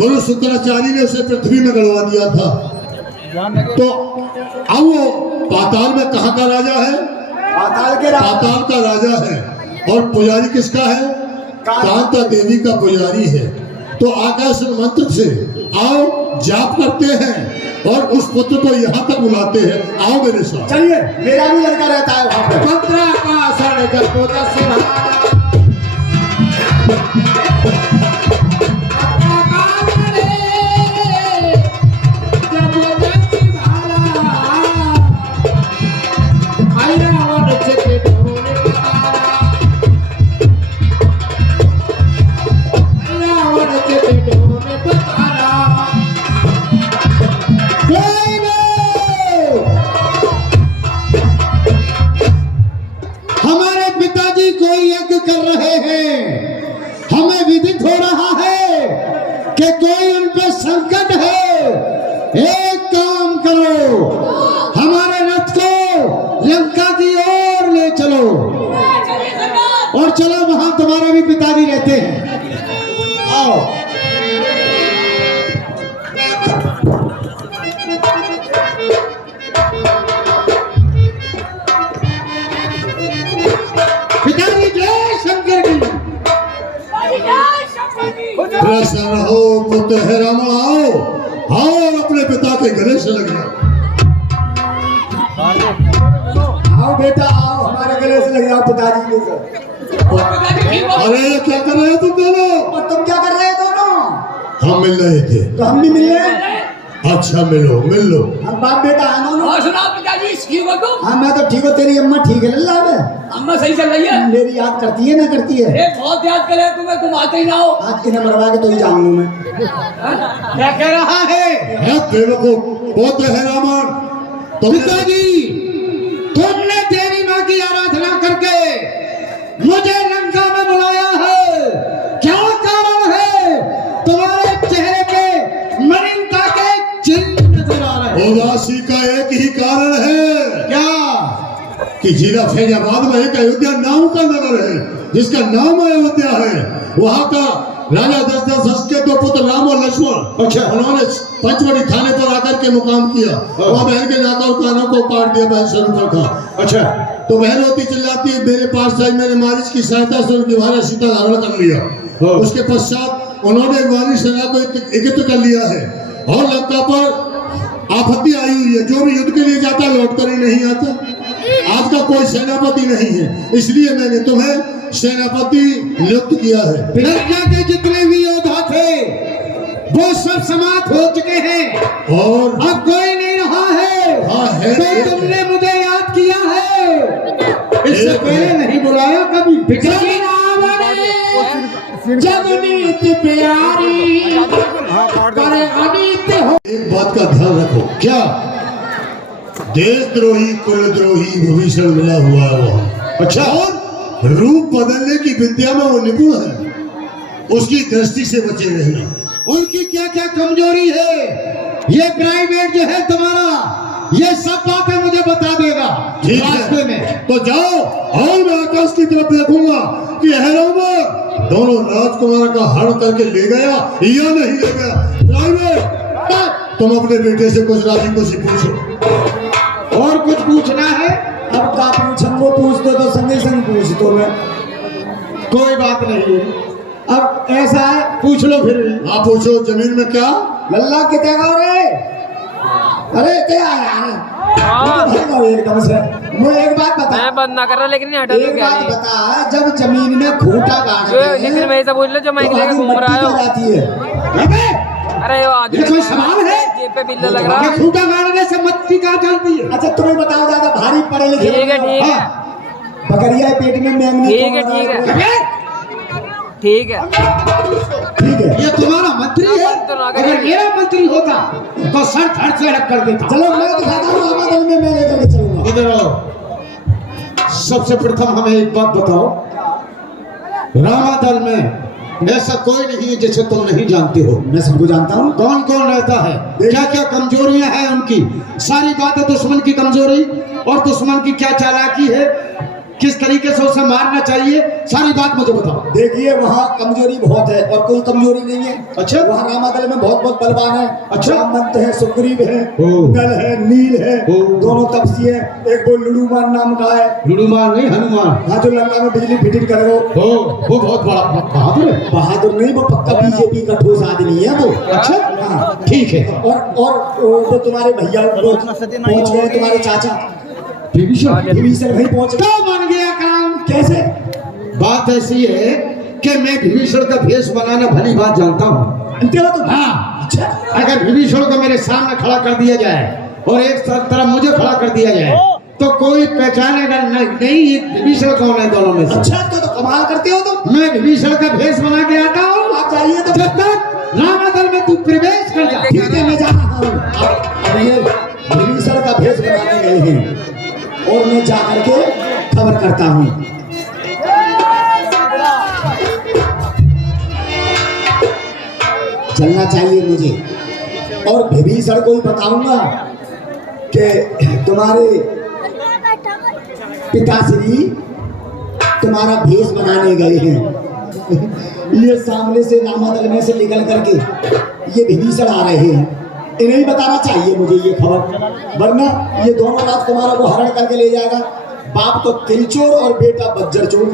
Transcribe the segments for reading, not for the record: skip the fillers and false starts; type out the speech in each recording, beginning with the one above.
गुरु शुक्राचार्य ने उसे पृथ्वी में गड़वा दिया था। तो अब वो पाताल में कहाँ का राजा है? पाताल का राजा है। और पुजारी किसका है? कांता देवी का पुजारी है। तो आकाश मंत्र से आओ जाप करते हैं और उस पुत्र को यहाँ तक बुलाते हैं। आओ मेरे साथ। चलिए, मेरा भी लड़का रहता है वहाँ पे। मंत्रा का सड़ जब और चलो वहां तुम्हारे भी पिताजी रहते हैं। आओ। पिताजी जय शंकर की। प्रसन्न रहो पुत्र है राम। आओ और अपने पिता के गले से लग जाओ। आओ बेटा आओ, हमारे गले से लग जाओ पिताजी के साथ। अरे क्या कर रहे हो तुम दोनों? और तुम क्या कर रहे हो दोनों? हम मिल रहे थे। तो हम भी मिल रहे। अच्छा मिलो मिल लो। हम बाप बेटा है दोनों। और सुना पिताजी ठीक हो तुम? हाँ मैं तो ठीक हूँ। तेरी अम्मा ठीक है लल्ला? अम्मा सही चल रही है? मेरी याद करती है ना करती है? बहुत याद करे तुम्हें, तुम आते ही ना हो। आज इन्हें मरवा के तो ही जान लूँ मैं। क्या कह रहा है? बेवकूफ बहुत है रावण। पिताजी तुमने तेरी माँ की आराधना करके मुझे लंका में बुलाया है। क्या कारण है? तुम्हारे चेहरे पे मलिनता के चिन्ह नजर आ रहे हैं। उदासी का एक ही कारण है। क्या? कि जिला फैजाबाद में एक अयोध्या नाम का नगर है जिसका नाम अयोध्या है। वहाँ का राजा दशरथ के दो पुत्र राम और लक्ष्मण। अच्छा। उन्होंने पंचवटी थाने पर आकर के मुकाम किया। वहाँ बहन के नाका कानों को काट दिया बहन स्वरूप का। अच्छा। तो बहन होती चिल्लाती है मेरे पास चाहिए। मैंने मारिच की सहायता से उनकी भार्या सीता धारण कर लिया। उसके पश्चात उन्होंने वाली सेना को एकत्र कर लिया है और लंका पर आपत्ति आई हुई है। जो भी युद्ध के लिए जाता लौट कर ही नहीं आता। आज का कोई सेनापति नहीं है, इसलिए मैंने तुम्हें सेनापति नियुक्त किया है। लंका के जितने भी योद्धा थे वो सब समाप्त हो चुके हैं और अब कोई नहीं रहा है। हाँ है। तो तुमने मुझे याद किया है, इससे पहले नहीं बुलाया कभी। जगनीत प्यारी करे अनीत हो। एक बात का ध्यान रखो। क्या? देशद्रोही कुलद्रोही विभीषण मिला हुआ है वहाँ। अच्छा। और रूप बदलने की विद्या में वो निपुण है। उसकी दृष्टि से बचे रहना। उनकी क्या क्या कमजोरी है ये प्राइवेट जो है तुम्हारा ये सब बातें मुझे बता देगा रास्ते में। तो जाओ और मैं आकाश की तरफ देखूंगा कि हैरामर दोनों राजकुमार का हरण करके ले गया या नहीं ले गया। प्राइवेट तुम अपने बेटे से कुछ राजी कुछ पूछो। और कुछ पूछना है? अब का पूछन वो पूछ दो तो संगे संग पूछ दो मैं। कोई बात नहीं है। अब ऐसा है पूछ लो फिर। आप पूछो। जमीन में क्या लल्ला कितने गाँव रे? अरे क्या यार तो एकदम से मुझे एक बात बता। मैं बंद ना कर रहा लेकिन नहीं हटा। एक बात बता, जब जमीन में खूंटा गाड़ते हैं लेकिन मैं ऐसा बोल लो जो मैं लेके घूम रहा हूँ जाती है। अरे वो आदमी कोई सवाल है? जेब पे बिल्ला लग रहा है। खूंटा गाड़ने से मट्टी कहाँ चलती है? अच्छा तुम्हें बताओ ज्यादा भारी पड़े लिखे। ठीक है ठीक है। बकरिया पेट में मेमनी। ठीक है ठीक है ठीक है ठीक है। ये तुम्हारा मंत्री है? अगर मेरा मंत्री होता तो सर धड़ से अलग कर देता। चलो मैं दिखाता हूँ रामादल में मैं लेकर के चलूंगा। इधर आओ। सबसे प्रथम हमें एक बात बताओ। रामादल में ऐसा कोई नहीं है जिसे तुम नहीं जानते हो। मैं सबको जानता हूँ। कौन कौन रहता है, क्या क्या कमजोरियां हैं उनकी, सारी बातें। दुश्मन की कमजोरी और दुश्मन की क्या चालाकी है किस तरीके से उसे मारना चाहिए, सारी बात मुझे बताओ। देखिए वहाँ कमजोरी बहुत है और कोई कमजोरी नहीं है। अच्छा। वहाँ रामादल में बहुत बहुत बलवान है। अच्छा। जामवंत है, सुग्रीव है, ओ। नल है, नील है, ओ। दोनों तपसी है। एक वो लुड़ुमान नाम का है, लुड़ुमान नहीं, हनुमान। हाँ, जो लंका में बिजली फिटिंग करे वो बहुत बड़ा बहादुर है। बहादुर नहीं, वो पक्का बीजेपी का ठोस आदमी है वो। अच्छा, हाँ। ठीक है। और वो तुम्हारे भैया वो पहुंच गए, तुम्हारे चाचा विभीषण विभीषण भाई पहुंच गए। तो बन गया काम। कैसे? बात ऐसी है कि मैं विभीषण का भेष बनाना भली बात जानता हूँ। जानते हो तुम? हाँ। अच्छा। अगर विभीषण को मेरे सामने खड़ा कर दिया जाए और एक तरफ मुझे खड़ा कर दिया जाए तो कोई पहचानेगा नहीं ये विभीषण कौन है दोनों में से। अच्छा, तो कमाल करते हो तुम। मैं विभीषण का भेष बना के आता हूँ। आप जाइए तो। जब तक रामादल में तू प्रवेश कर जा। ठीक है, मैं जा रहा हूँ। अब ये विभीषण का भेष बनाने गए हैं और मैं जा करके खबर करता हूँ। चलना चाहिए मुझे और विभीषण को ही बताऊंगा कि तुम्हारे पिताश्री तुम्हारा भेष बनाने गए हैं। ये सामने से रामादल में से निकल करके ये विभीषण आ रहे हैं। इन्हें ही बताना चाहिए मुझे ये खबर, वरना ये दोनों राजकुमारों को हरण करके ले जाएगा। बाप तो तिलचोर और बेटा बज्जर चोर।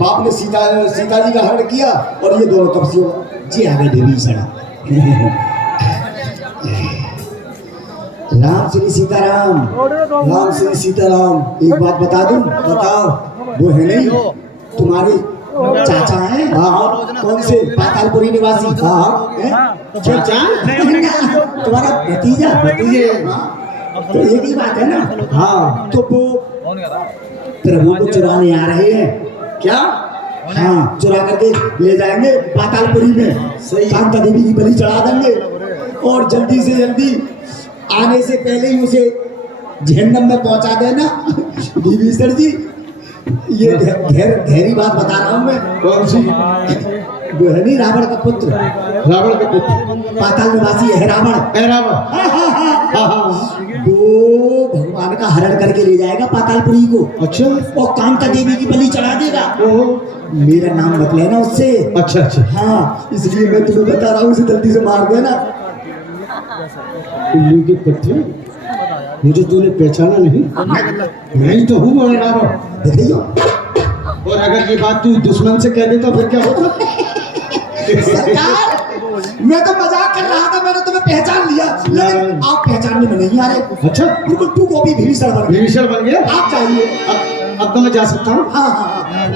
बाप ने सीता जी का हरण किया और ये दोनों तपस्वियों जी आ गए विभीषण। राम श्री सीताराम, राम श्री सीताराम। एक बात बता दूं, बताओ, वो है नहीं तुम्हारे चाचा हैं? हाँ। कौन से? पातालपुरी निवासी। हाँ। चाचा तुम्हारा भतीजा? भतीजे। हाँ, तो एक ही बात है ना। हाँ, तो वो प्रभु को चुराने आ रहे हैं क्या? हाँ, चुरा करके ले जाएंगे पातालपुरी में। कांता देवी की बलि चढ़ा देंगे और जल्दी से जल्दी आने से पहले ही उसे झेंडम में पहुंचा देना। विभीषण जी, ये गहरी बात बता रहा हूँ मैं। कौन सी? वो है नहीं रावण का पुत्र, रावण का पुत्र पाताल निवासी है रावण। रावण। वो भगवान का हरण करके ले जाएगा पातालपुरी को। अच्छा। और कांता देवी की बलि चढ़ा देगा। ओहो, मेरा नाम मत लेना उससे। अच्छा अच्छा। हाँ, इसलिए मैं तुम्हें बता रहा हूँ, उसे जल्दी से मार देना। उल्लू के पत्ते, मुझे तूने पहचाना नहीं? मैं ही तो हूँ रावण। देखियो, और अगर ये बात तू दुश्मन से कह देता फिर क्या होता? सरकार, मैं तो मजाक कर रहा था, मैंने तुम्हें पहचान लिया, लेकिन आप पहचानने में नहीं आ रहे। अच्छा, बिल्कुल तू को भी विभीषण बन गया। विभीषण बन गया। आप चाहिए। अब तो मैं जा सकता हूँ। हाँ हाँ हाँ।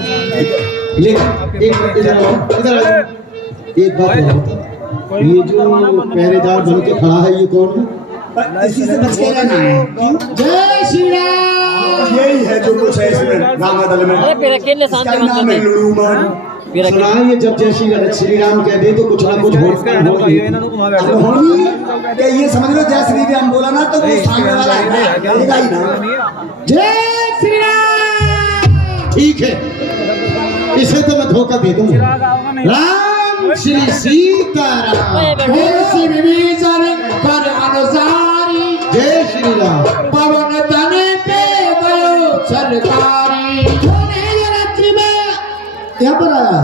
लेकिन एक इधर आओ, इधर आओ। एक बात और बता, ये जो पहरेदार बन के खड़ा है ये कौन है? इसी से बच के रहना है। जय श्री राम। यही है जो कुछ है इसमें रामादल में। अरे फिर अकेले शांति इसका नाम है लुड़ुमान। सुना है ये जब जय श्री राम कह दे तो कुछ ना कुछ क्या ये समझ लो, जय श्री राम बोला ना तो वो सामने वाला है बोलेगा ही ना। जय श्री राम। ठीक है, इसे तो मैं धोखा दे दूंगा। राम श्री सीताराम। जय श्री विभीषण पर अनुसारी, जय श्री राम। पवन तन पे गयो सरकारी। रात्रि में यहाँ पर आया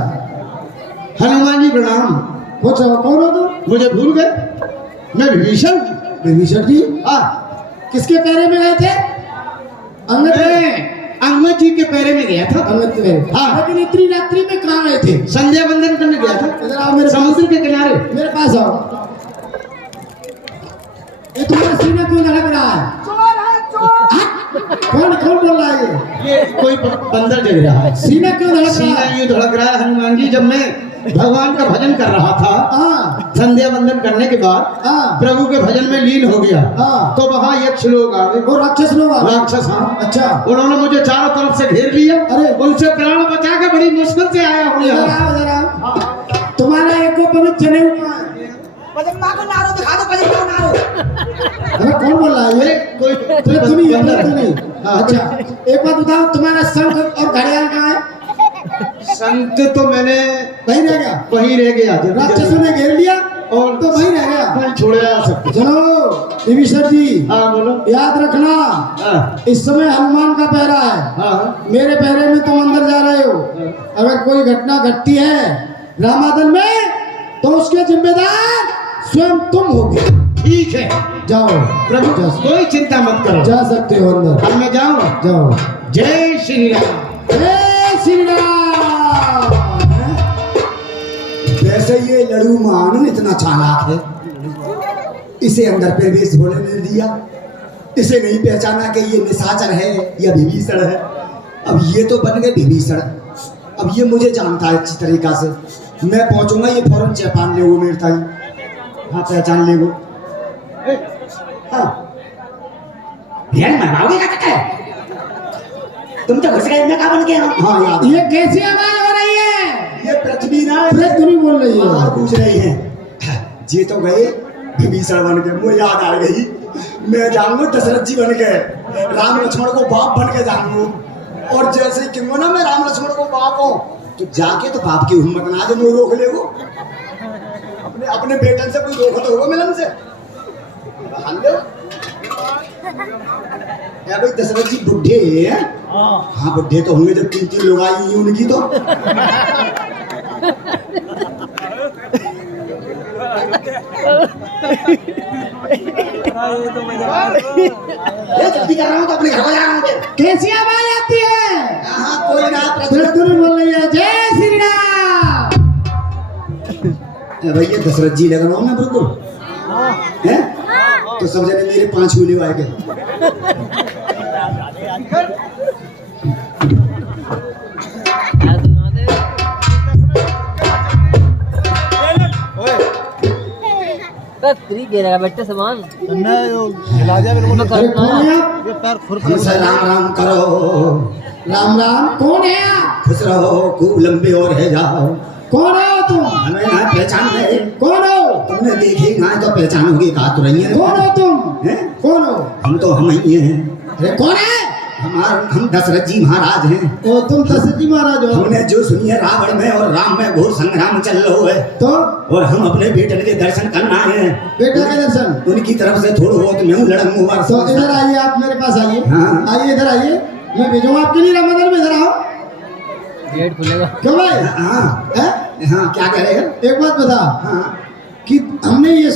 हनुमान जी प्रणाम। पूछो, कौन हो तुम? मुझे भूल गए? मैं विभीषण। विभीषण जी? हाँ। किसके पैरे में गए थे? अंगद मैं अंगद जी के पैरे में गया था। अंगद के पैरे? हाँ। लेकिन इतनी रात्रि में कहाँ गए थे? संध्या वंदन करने गया था। इधर आओ मेरे समुद्र के किनारे। मेरे पास आओ। ये तुम्हारा सीना क्यों धड़क रहा है? कौन कौन बोल रहा है ये कोई बंदर जग रहा है। सीना क्यों धड़क रहा सीना है? यूं धड़क रहा है हनुमान जी, जब मैं भगवान का भजन कर रहा था, हाँ संध्या वंदन करने के बाद हाँ प्रभु के भजन में लीन हो गया, हाँ। तो वहाँ यक्ष लोग आ गए। वो राक्षस लोग आ गए। राक्षस, हाँ। अच्छा। उन्होंने मुझे चारों तरफ से घेर लिया। अरे। उनसे प्राण बचा के बड़ी मुश्किल से आया हूँ इधर यहाँ। आओ, इधर आओ। तुम्हारा एक को पवित्र नहीं हुआ है। अरे कौन बोल रहा है ये? कोई तू नहीं है, तू नहीं। हाँ, अच्छा, एक बात बताओ, तुम्हारा शंख और घड़ियाल कहाँ है? संत तो मैंने वहीं रह गया। वहीं रह गया। राक्षसों ने घेर लिया और तो वहीं रह गया। नहीं छोड़ा जा सकता। चलो विभीषण जी हाँ बोलो। याद रखना हाँ इस समय हनुमान का पहरा है। हाँ मेरे पहरे में तुम अंदर जा रहे हो। अगर कोई घटना घटती है रामादल में तो उसके जिम्मेदार स्वयं तुम होगे। ठीक है जाओ प्रभु, जा, कोई चिंता मत करो। जा सकते हो अंदर। अब मैं जाऊँ? जाओ। जय श्री राम। जय श्री राम। वैसे ये लड़ू मान इतना चालाक है, इसे अंदर प्रवेश होने नहीं दिया। इसे नहीं पहचाना कि ये निशाचर है या विभीषण है। अब ये तो बन गए विभीषण। अब ये मुझे जानता है अच्छी तरीका से। मैं पहुंचूंगा ये फौरन चहपान ले वो मेरे ताई। हाँ पहचान ले वो। हाँ मनाओगे क्या? तुम तो घुस गए, मैं कहाँ बन गया हूँ? हाँ यार ये कैसी आवाज हो रही है? ये पृथ्वी ना पृथ्वी बोल रही बाहर है। पूछ रही है। ये तो गए विभीषण बन के। मुझे याद आ गई, मैं जाऊंगा दशरथ जी बन के, राम लक्ष्मण को बाप बन के जाऊंगा। और जैसे कि ना मैं राम लक्ष्मण को बाप हूँ तो जाके तो बाप की हिम्मत ना जो मुझे रोक ले वो। अपने अपने बेटन से कोई रोक तो होगा मिलन से। क्या भाई दशरथ जी बुढ़े हैं? हाँ बुढ़े तो होंगे, जब 3 लोग आई हुई उनकी तो। ये जल्दी कर रहा हूँ तो अपने घर को जा रहा हूँ। कैसी आवाज आती है? हाँ कोई ना पृथ्वी बोल रही है जय श्री राम। भैया दशरथ जी लग रहा हूँ मैं बिल्कुल है। तो सब जने मेरे 5 गोली आएंगे। फ्री गिरा बेटे सामान अरे कौन है आप? हमसे राम राम करो। राम राम। कौन है आप? खुश रहो खूब लंबे और है जाओ। कौन हो तुम? हमें ना पहचान गए। कौन हो? तुमने देखी ना तो पहचानोगे। कहा तो रही है। कौन हो तुम? हैं? कौन हो? हम तो हम ही हैं। अरे कौन है? हम दशरथ जी महाराज हैं। ओ तुम दशरथ जी महाराज हो? हमने जो सुनी है रावण में और राम में घोर संग्राम चल रहा है, तो और हम अपने बेटन के दर्शन करना है। बेटा के दर्शन? उनकी तरफ से थोड़ा बहुत मैं लड़ूंगा। तो इधर आइए, आप मेरे पास आइए। हाँ। आइए इधर आइए, मैं भेजूंगा आपके लिए रामादल में। इधर आओ। गेट खुलेगा। क्यों भाई? हाँ हैं? हाँ क्या कह रहे हैं? एक बात बता हाँ कि हमने ये